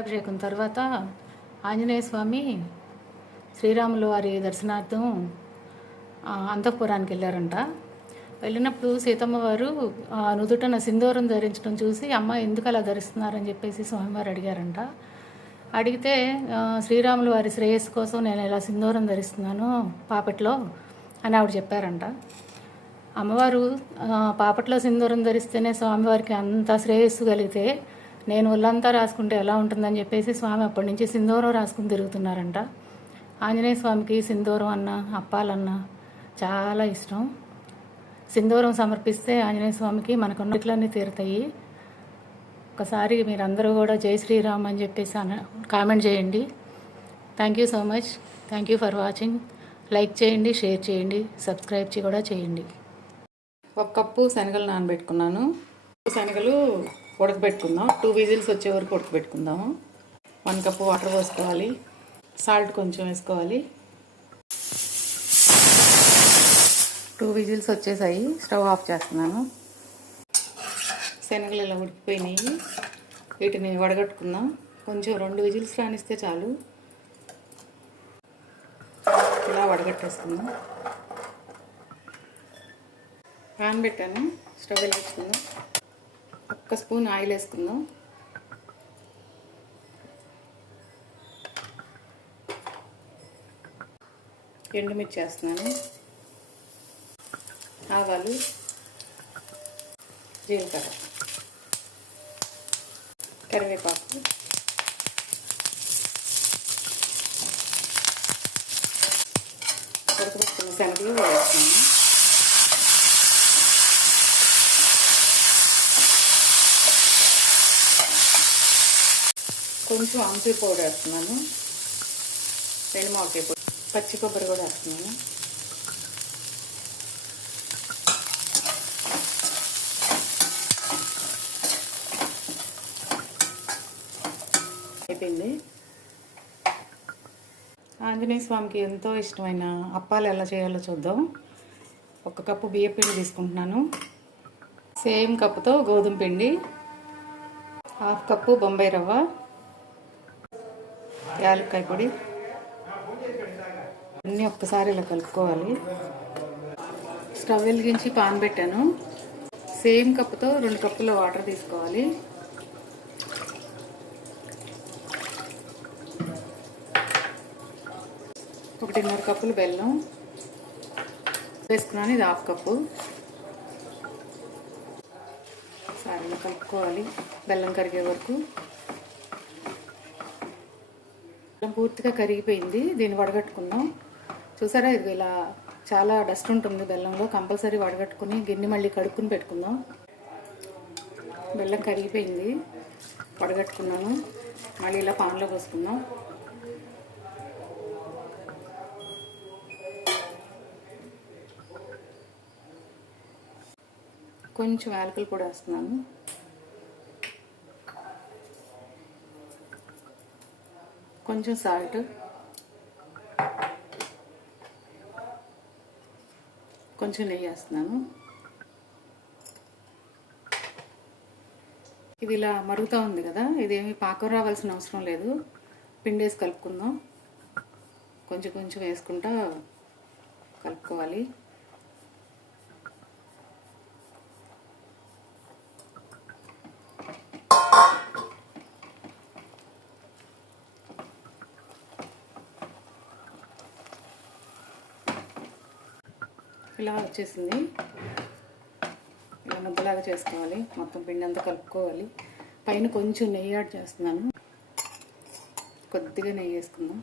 అభిషేకం తర్వాత ఆంజనేయ స్వామి శ్రీరాముల వారి దర్శనార్థం అంతఃపురానికి వెళ్ళారంట. వెళ్ళినప్పుడు సీతమ్మ వారు నుదుటన సింధూరం ధరించడం చూసి అమ్మ ఎందుకు అలా ధరిస్తున్నారని చెప్పేసి స్వామివారు అడిగారంట. అడిగితే శ్రీరాములు వారి శ్రేయస్సు కోసం నేను ఇలా సింధూరం ధరిస్తున్నాను పాపట్లో అని ఆవిడ చెప్పారంట. అమ్మవారు పాపట్లో సింధూరం ధరిస్తేనే స్వామివారికి అంత శ్రేయస్సు కలిగితే నేను ఒళ్ళంతా రాసుకుంటే ఎలా ఉంటుందని చెప్పేసి స్వామి అప్పటి నుంచి సింధూరం రాసుకుని తిరుగుతున్నారంట. ఆంజనేయ స్వామికి సింధూరం అన్న అప్పాలన్న చాలా ఇష్టం. సింధూరం సమర్పిస్తే ఆంజనేయ స్వామికి మనకున్న ఇట్లన్నీ తీరుతాయి. ఒకసారి మీరందరూ కూడా జై శ్రీరామ్ అని చెప్పేసి అన కామెంట్ చేయండి. Thank you so much thank you for watching like చేయండి షేర్ చేయండి సబ్స్క్రైబ్ కూడా చేయండి. ఒక కప్పు శనగలు నానబెట్టుకున్నాను. శనగలు ఉడకబెట్టుకుందాం. టూ విజిల్స్ వచ్చే వరకు ఉడకబెట్టుకుందాము. వన్ కప్ వాటర్ పోసుకోవాలి. సాల్ట్ కొంచెం వేసుకోవాలి. టూ విజిల్స్ వచ్చేసాయి. స్టవ్ ఆఫ్ చేస్తున్నాను. శనగలు ఇలా ఉడికిపోయినాయి. వీటిని వడగట్టుకుందాం. కొంచెం రెండు విజిల్స్ రానిస్తే చాలు. ఇలా వడగట్టేసుకుందాం. పాన్ పెట్టాను. స్టవ్ వెలిగించుకుందాం. ఒక స్పూన్ ఆయిల్ వేసుకుందాం. ఎండుమిర్చి వేస్తున్నాను. ఆవాలు జీలకర్ర కరివేపాకు ఉడకబెట్టుకున్న శనగలు వేస్తున్నాను కొంచెం అంపి పౌడర్ వేస్తున్నాను. రెండు మామిడికాయ పచ్చి కొబ్బరి కూడా వేస్తున్నాను. అయిపోయింది. ఆంజనేయ స్వామికి ఎంతో ఇష్టమైన అప్పాలు ఎలా చేయాలో చూద్దాం. ఒక కప్పు బియ్య పిండి తీసుకుంటున్నాను. సేమ్ కప్పుతో గోధుమ పిండి హాఫ్ కప్పు బొంబాయి రవ్వ యాలక్కాయ పొడి. అన్నీ ఒక్కసారి ఇలా కలుపుకోవాలి. స్టవ్ వెలిగించి పాన్ పెట్టాను. సేమ్ కప్పుతో రెండు కప్పుల వాటర్ తీసుకోవాలి. ఒకటిన్నర కప్పులు బెల్లం వేసుకున్నాను ఇది హాఫ్ కప్పు. ఒకసారి కలుపుకోవాలి బెల్లం కరిగే వరకు. మొత్తం పూర్తిగా కరిగిపోయింది. దీన్ని వడగట్టుకుందాం. చూసారా? ఇది ఇలా చాలా డస్ట్ ఉంటుంది బెల్లంలో. కంపల్సరీ వడగట్టుకుని గిన్నె మళ్ళీ కడుక్కుని పెట్టుకుందాం. బెల్లం కరిగిపోయింది. వడగట్టుకున్నాను. మళ్ళీ ఇలా పాన్లో పోసుకుందాం. కొంచెం యాలకులు కూడా వేస్తున్నాను. కొంచెం సాల్ట్. కొంచెం నెయ్యి వేస్తున్నాను. ఇది ఇలా మరుగుతూ ఉంది కదా ఇదేమి పాకం రావాల్సిన అవసరం లేదు. పిండేసి కలుపుకుందాం. కొంచెం కొంచెం వేసుకుంటా కలుపుకోవాలి. ఇలా వచ్చేసింది. ఇలా ముద్దలాగా చేసుకోవాలి. మొత్తం పిండి అంతా కలుపుకోవాలి. పైన కొంచెం నెయ్యి యాడ్ చేస్తున్నాను. కొద్దిగా నెయ్యి వేసుకుందాం.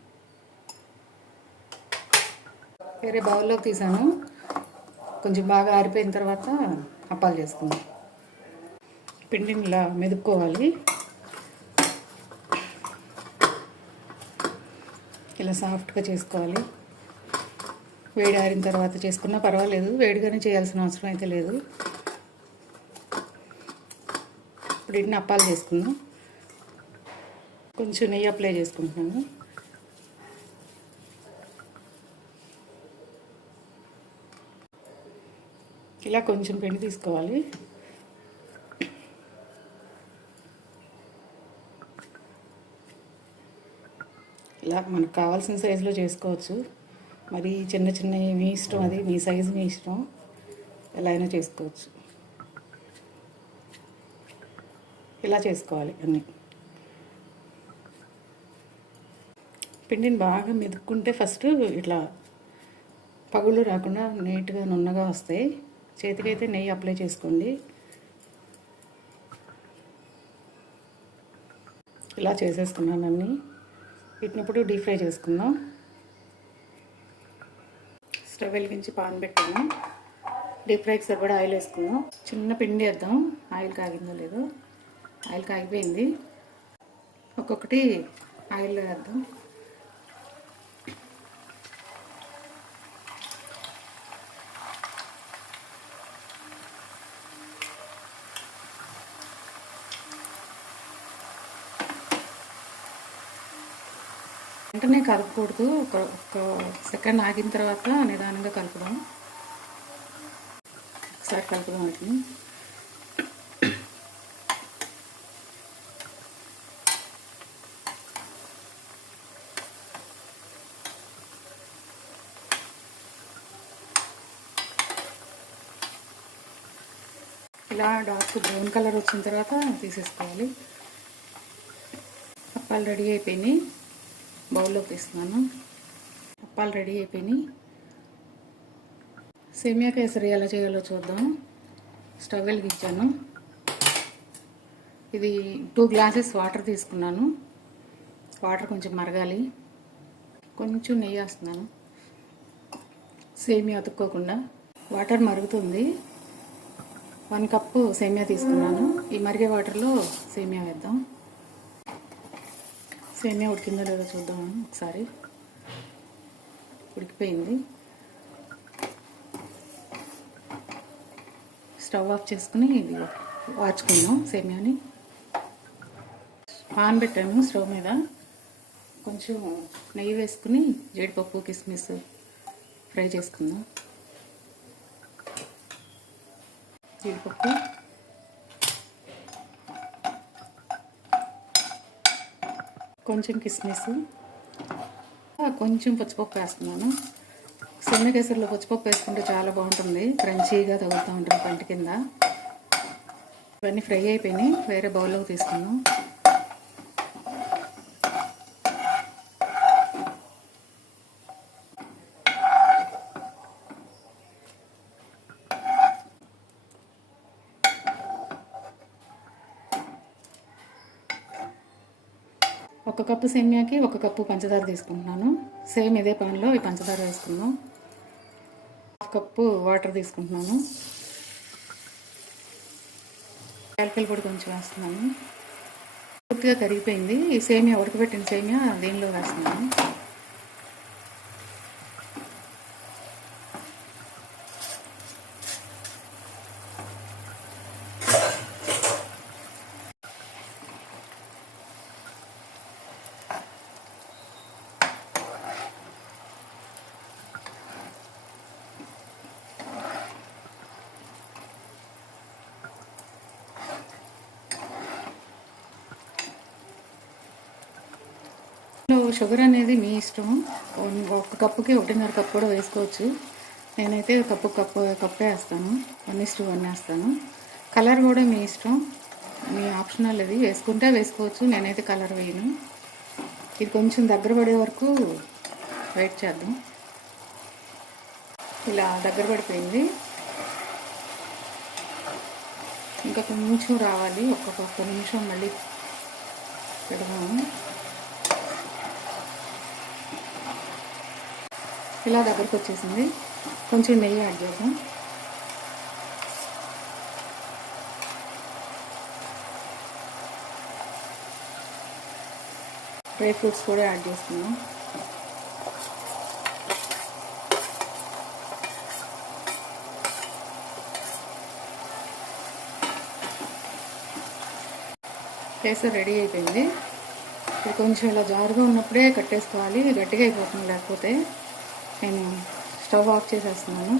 వేరే బౌల్లో తీసాను. కొంచెం బాగా ఆరిపోయిన తర్వాత అప్పాలు చేసుకుందాం. పిండిని ఇలా మెదుక్కోవాలి. ఇలా సాఫ్ట్గా చేసుకోవాలి. వేడి ఆరిన తర్వాత చేసుకున్నా పర్వాలేదు. వేడిగానే చేయాల్సిన అవసరం అయితే లేదు. ఇప్పుడు వీటిని అప్పాలు చేసుకుందాం. కొంచెం నెయ్యి అప్లై చేసుకుంటున్నాను. ఇలా కొంచెం పిండి తీసుకోవాలి. ఇలా మనకు కావాల్సిన సైజులో చేసుకోవచ్చు. మరి చిన్న చిన్న మీ ఇష్టం అది మీ సైజు మీ ఇష్టం. ఎలా అయినా చేసుకోవచ్చు. ఇలా చేసుకోవాలి అన్నీ. పిండిని బాగా మెదుక్కుంటే ఫస్ట్ ఇట్లా పగుళ్ళు రాకుండా నీట్గా నున్నగా వస్తాయి. చేతికైతే నెయ్యి అప్లై చేసుకోండి. ఇలా చేసేసుకున్నాను అన్నీ. వీటినప్పుడు డీప్ ఫ్రై చేసుకుందాం. స్టవ్ వెలిగించి పాన్ పెట్టాను. డీప్ ఫ్రైకి సరిపడా ఆయిల్ వేసుకుందాం చిన్న పిండి వేద్దాం. ఆయిల్ కాగిందో లేదో. ఆయిల్ కాగిపోయింది. ఒక్కొక్కటి ఆయిల్ వేద్దాం. వెంటనే కలపకూడదు. ఒక ఒక సెకండ్ ఆగిన తర్వాత నిదానంగా కలపడం ఒకసారి కలపడం వాటిని. ఇలా డార్క్ బ్రౌన్ కలర్ వచ్చిన తర్వాత తీసేసుకోవాలి. అప్పాలు రెడీ అయిపోయినాయి. బౌల్లోకి తీస్తున్నాను అప్పాలు రెడీ అయిపోయినాయి. సేమియా కేసరి ఎలా చేయాలో చూద్దాం. స్టవ్ వెలిగించాను. ఇది టూ గ్లాసెస్ వాటర్ తీసుకున్నాను. వాటర్ కొంచెం మరగాలి. కొంచెం నెయ్యి వేస్తున్నాను. సేమియా అతుక్కోకుండా. వాటర్ మరుగుతుంది. వన్ కప్పు సేమియా తీసుకున్నాను. ఈ మరిగే వాటర్లో సేమియా వేద్దాం. సేమియా ఉడికిందో లేదో చూద్దాం ఒకసారి. ఉడికిపోయింది. స్టవ్ ఆఫ్ చేసుకుని ఇది వాచుకుందాం సేమియాని. పాన్ పెట్టాము స్టవ్ మీద. కొంచెం నెయ్యి వేసుకుని జీడిపప్పు కిస్మిస్ ఫ్రై చేసుకుందాం. జీడిపప్పు. కొంచెం కిస్మిస్. కొంచెం పచ్చిపప్పు వేస్తున్నాను. సిన్న కేసరిలో పచ్చిపప్పు వేసుకుంటే చాలా బాగుంటుంది. క్రంచీగా తగులుతూ ఉంటుంది పంట కింద. ఇవన్నీ ఫ్రై అయిపోయినాయి. వేరే బౌల్లోకి తీసుకున్నాను ఒక కప్పు సేమియాకి ఒక కప్పు పంచదార తీసుకుంటున్నాను. సేమ్ ఇదే పాన్లో ఈ పంచదార వేసుకున్నాం హాఫ్ కప్పు వాటర్ తీసుకుంటున్నాను. యాలకల పొడి కొంచెం వేస్తున్నాను. పూర్తిగా కరిగిపోయింది. ఈ సేమియా ఉడకబెట్టిన సేమియా దీనిలో వేస్తున్నాను. షుగర్ అనేది మీ ఇష్టం. ఒక కప్పుకి ఒకటిన్నర కప్పు కూడా వేసుకోవచ్చు. నేనైతే కప్పు కప్పు కప్పే వేస్తాను. వన్ ఇస్టు వన్ వేస్తాను. కలర్ కూడా మీ ఇష్టం. మీ ఆప్షనల్ అది. వేసుకుంటే వేసుకోవచ్చు. నేనైతే కలర్ వేయను. ఇది కొంచెం దగ్గర పడే వరకు వెయిట్ చేద్దాం. ఇలా దగ్గర పడిపోయింది. ఇంకా కొంచెం రావాలి. ఒక్కొక్క నిమిషం మళ్ళీ పెడదాము. ఇలా దగ్గరకు వచ్చేసింది. కొంచెం నెయ్యి యాడ్ చేద్దాం. డ్రై ఫ్రూట్స్ కూడా యాడ్ చేస్తున్నాం. కేసర్ రెడీ అయిపోయింది. ఇప్పుడు కొంచెం ఇలా జారుగా ఉన్నప్పుడే కట్టేసుకోవాలి. గట్టిగా అయిపోతుంది లేకపోతే. నేను స్టవ్ ఆఫ్ చేసేస్తున్నాను.